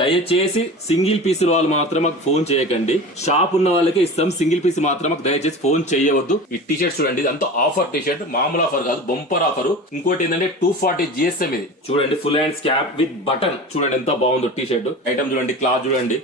దయచేసి single piece వాళ్ళు మాత్రం మాకు ఫోన్ చేయకండి. షాప్ ఉన్న వాళ్ళకి ఇస్తాం, సింగిల్ పీస్ మాత్రం మాకు దయచేసి ఫోన్ చేయవద్దు. ఈ టీ షర్ట్ చూడండి, ఇది అంతా ఆఫర్ టీ షర్ట్, మామూలు ఆఫర్ కాదు, బంపర్ ఆఫర్. ఇంకోటి ఏంటంటే 240 GSM ఇది చూడండి, full hands cap with button. చూడండి ఎంత బాగుందో టీ షర్ట్ ఐటమ్, చూడండి క్లాత్ చూడండి.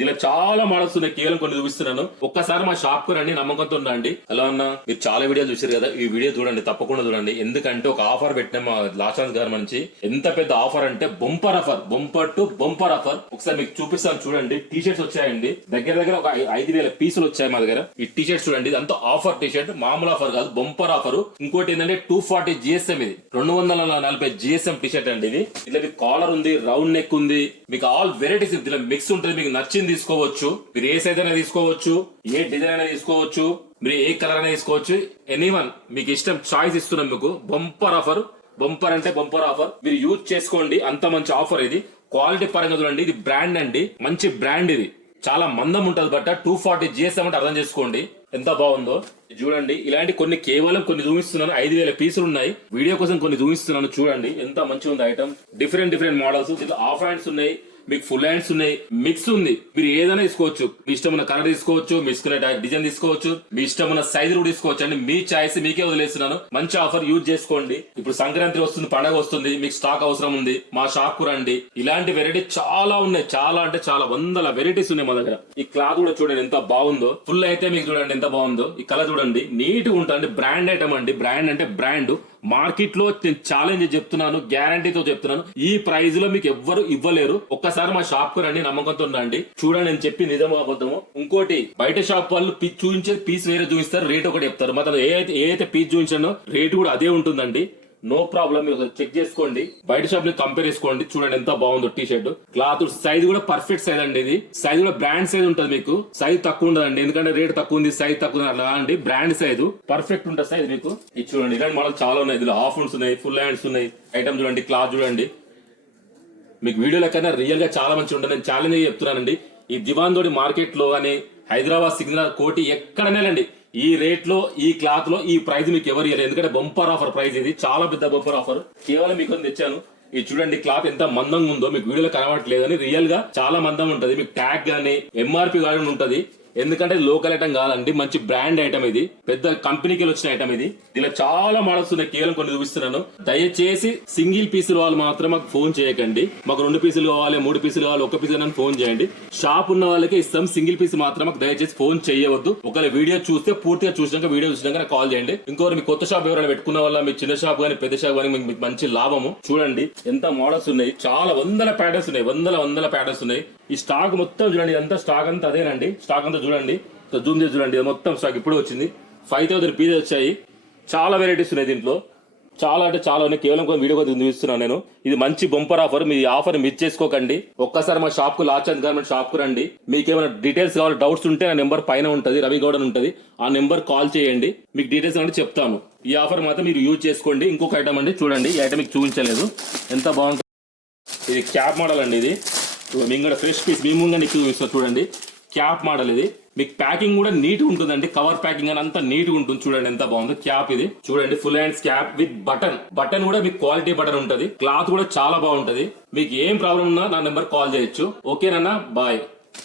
దీనిలో చాలా మోడల్స్ ఉన్నాయి, కేవలం కొన్ని చూపిస్తున్నాను. ఒక్కసారి మా షాప్ కు రండి, నమ్మకంతో ఉండండి. ఎలా అన్నా మీరు చాలా వీడియోలు చూసారు కదా, ఈ వీడియో చూడండి, తప్పకుండా చూడండి. ఎందుకంటే ఒక ఆఫర్ పెట్టినాం మా లాచాన్స్ గారి నుంచి. ఎంత పెద్ద ఆఫర్ అంటే bumper offer, bumper to bumper offer. ఒకసారి మీకు చూపిస్తాను చూడండి. టీ షర్ట్స్ వచ్చాయండి, దగ్గర దగ్గర ఒక 5000 పీసులు వచ్చాయి మా దగ్గర. ఈ టీ షర్ట్స్ చూడండి, ఇది అంతా ఆఫర్ టీ షర్ట్, మామూలు ఆఫర్ కాదు, బంపర్ ఆఫర్. ఇంకోటి ఏంటంటే 240 GSM ఇది 240 GSM టీ షర్ట్ అండి. ఇది ఇట్లా మీకు కాలర్ ఉంది, రౌండ్ నెక్ ఉంది, మీకు ఆల్ వెరైటీస్ ఇందులో మిక్స్ ఉంటుంది. మీకు నచ్చింది తీసుకోవచ్చు, మీరు ఏ సైజ్ అయినా తీసుకోవచ్చు, ఏ డిజైన్ అయినా తీసుకోవచ్చు, మీరు ఏ కలర్ అయినా తీసుకోవచ్చు. ఎనీవన్ మీకు ఇష్టం చాయిస్ ఇస్తున్నాం మీకు. బంపర్ ఆఫర్, బంపర్ అంటే బంపర్ ఆఫర్, మీరు యూజ్ చేసుకోండి. అంత మంచి ఆఫర్ ఇది. క్వాలిటీ పరంగా చూడండి, ఇది బ్రాండ్ అండి, మంచి బ్రాండ్. ఇది చాలా మందం ఉంటది బట్ట. 240 GSM అంటే అర్థం చేసుకోండి ఎంత బాగుందో. చూడండి, ఇలాంటి కొన్ని కేవలం కొన్ని చూపిస్తున్నాను, 5000 పీసులు ఉన్నాయి. వీడియో కోసం కొన్ని చూపిస్తున్నాను, చూడండి ఎంత మంచిగా ఉంది ఐటమ్. డిఫరెంట్ డిఫరెంట్ మోడల్స్, ఇట్లా హాఫ్ హ్యాండ్స్ ఉన్నాయి, మీకు ఫుల్ హ్యాండ్స్ ఉన్నాయి, మిక్స్ ఉంది. మీరు ఏదైనా తీసుకోవచ్చు, మీ ఇష్టమైన కలర్ తీసుకోవచ్చు, మీ ఇష్టమైన డిజైన్ తీసుకోవచ్చు, మీ ఇష్టమైన సైజ్ కూడా తీసుకోవచ్చు అండి. మీ చాయిస్ మీకే వదిలేస్తున్నాను. మంచి ఆఫర్, యూజ్ చేసుకోండి. ఇప్పుడు సంక్రాంతి వస్తుంది, పండగ వస్తుంది, మీకు స్టాక్ అవసరం ఉంది, మా షాప్ కు రండి. ఇలాంటి వెరైటీ చాలా ఉన్నాయి, చాలా అంటే చాలా వందల వెరైటీస్ ఉన్నాయి మా దగ్గర. ఈ క్లాత్ కూడా చూడండి ఎంత బాగుందో, ఫుల్ అయితే మీకు చూడండి ఎంత బాగుందో. ఈ కలర్ చూడండి, నీట్ గా ఉంటుంది, బ్రాండ్ ఐటమ్ అండి. బ్రాండ్ అంటే బ్రాండ్. మార్కెట్ లో నేను ఛాలెంజ్ చెప్తున్నాను, గ్యారంటీతో చెప్తున్నాను, ఈ ప్రైజ్ లో మీకు ఎవ్వరు ఇవ్వలేరు. ఒక్కసారి మా షాప్ కు రండి, నమ్మకంతో రండి. చూడండి, నేను చెప్పి నిజమో అబద్ధమో. ఇంకోటి, బయట షాప్ వాళ్ళు చూపించే పీస్ వేరే చూపిస్తారు, రేట్ ఒకటి చెప్తారు. మాత్రం ఏదైతే పీస్ చూపించానో రేట్ కూడా అదే ఉంటుందండి. నో ప్రాబ్లం, మీరు చెక్ చేసుకోండి, బయట షాప్ ని కంపేర్ చేసుకోండి. చూడండి ఎంత బాగుందో టీ షర్ట్. క్లాత్ సైజ్ కూడా పర్ఫెక్ట్ సైజ్ అండి. ఇది సైజ్ కూడా బ్రాండ్ సైజ్ ఉంటుంది, మీకు సైజ్ తక్కువ ఉండదండి. ఎందుకంటే రేట్ తక్కువ ఉంది, సైజ్ తక్కువ అలా అండి. బ్రాండ్ సైజ్ పర్ఫెక్ట్ ఉంటుంది సైజ్ మీకు. ఇది చూడండి, ఇలాంటి మోడల్ చాలా ఉన్నాయి. ఇందులో హాఫ్ హ్యాండ్స్ ఉన్నాయి, ఫుల్ హ్యాండ్స్ ఉన్నాయి. ఐటమ్ చూడండి, క్లాత్ చూడండి. మీకు వీడియోల కన్నా రియల్ గా చాలా మంచిగా ఉంటుంది. నేను ఛాలెంజ్ చెప్తున్నానండి. ఈ దివాన్ తోటి మార్కెట్ లో కానీ హైదరాబాద్, సికింద్రాబాద్, కోటి ఎక్కడనేలండి ఈ రేట్ లో, ఈ క్లాత్ లో ఈ ప్రైస్ మీకు ఎవరు ఇవ్వలేదు. ఎందుకంటే బంపర్ ఆఫర్ ప్రైస్ ఇది, చాలా పెద్ద బంపర్ ఆఫర్. కేవలం మీకు తెచ్చాను. ఇది చూడండి, క్లాత్ ఎంత మందంగా ఉందో, మీకు వీడియోలో కనబడట్లేదు అని, రియల్ గా చాలా మందం ఉంటది. మీకు ట్యాగ్ గానీ MRP గానీ ఉంటది. ఎందుకంటే లోకల్ ఐటమ్ కాదండి, మంచి బ్రాండ్ ఐటమ్. ఇది పెద్ద కంపెనీకి వచ్చిన ఐటమ్. ఇది ఇలా చాలా మోడల్స్ ఉన్నాయి, కేవలం కొన్ని చూపిస్తున్నాను. దయచేసి సింగిల్ పీసులు వాళ్ళు మాత్రం మాకు ఫోన్ చేయకండి. మాకు 2 పీసులు కావాలి, 3 పీసులు కావాలి, 1 పీస్ అని ఫోన్ చేయండి. షాప్ ఉన్న వాళ్ళకి ఇస్తాం, సింగిల్ పీస్ మాత్రం మాకు దయచేసి ఫోన్ చేయవద్దు. ఒకవేళ వీడియో చూస్తే పూర్తిగా చూసినాక, వీడియో చూసినాక కాల్ చేయండి. ఇంకోరు మీ కొత్త షాప్ ఎవరైనా పెట్టుకున్న వల్ల, మీ చిన్న షాప్ కానీ పెద్ద షాప్ కానీ మీకు మంచి లాభము. చూడండి ఎంత మోడల్స్ ఉన్నాయి, చాలా వందల ప్యాటర్న్స్ ఉన్నాయి, వందల ప్యాటర్న్స్ ఉన్నాయి. ఈ స్టాక్ మొత్తం చూడండి, అంతా స్టాక్ అంతా అదేనండి. స్టాక్ అంతా చూడండి, జూమ్ చేసి చూడండి, మొత్తం స్టాక్ ఇప్పుడు వచ్చింది. 5000 పీసెస్ వచ్చాయి. చాలా వెరైటీస్ ఉన్నాయి దీంట్లో, చాలా అంటే చాలా ఉన్నాయి. కేవలం కొన్ని వీడియో కోసం చూపిస్తున్నాను నేను. ఇది మంచి బంపర్ ఆఫర్, మీ ఆఫర్ మిస్ చేసుకోకండి. ఒక్కసారి మా షాప్ కు, లాచాంద్ గార్మెంట్ షాప్ కు రండి. మీకు ఏమైనా డీటెయిల్స్ కావాలి, డౌట్స్ ఉంటే నా నెంబర్ పైన ఉంటుంది, రవి గౌడ్ అని ఉంటుంది. ఆ నెంబర్ కాల్ చేయండి, మీకు డీటెయిల్స్ అంటే చెప్తాను. ఈ ఆఫర్ మాత్రం మీరు యూజ్ చేసుకోండి. ఇంకొక ఐటమ్ అండి, చూడండి, ఈ ఐటమ్ మీకు చూపించలేదు, ఎంత బాగుంటుంది. ఇది క్యాప్ మోడల్ అండి. ఇది మీకు కూడా ఫ్రెష్ పీస్ మీ ముందు చూపిస్తారు. చూడండి, క్యాప్ మోడల్. ఇది మీకు ప్యాకింగ్ కూడా నీట్ ఉంటుందండి, కవర్ ప్యాకింగ్ అని అంతా నీట్ గా ఉంటుంది. చూడండి ఎంత బాగుంది క్యాప్. ఇది చూడండి, full hands cap with button. Button కూడా మీకు క్వాలిటీ బటన్ ఉంటది. క్లాత్ కూడా చాలా బాగుంటది. మీకు ఏం ప్రాబ్లం ఉన్నా నా నెంబర్ కాల్ చేయొచ్చు. ఓకేనా, బాయ్.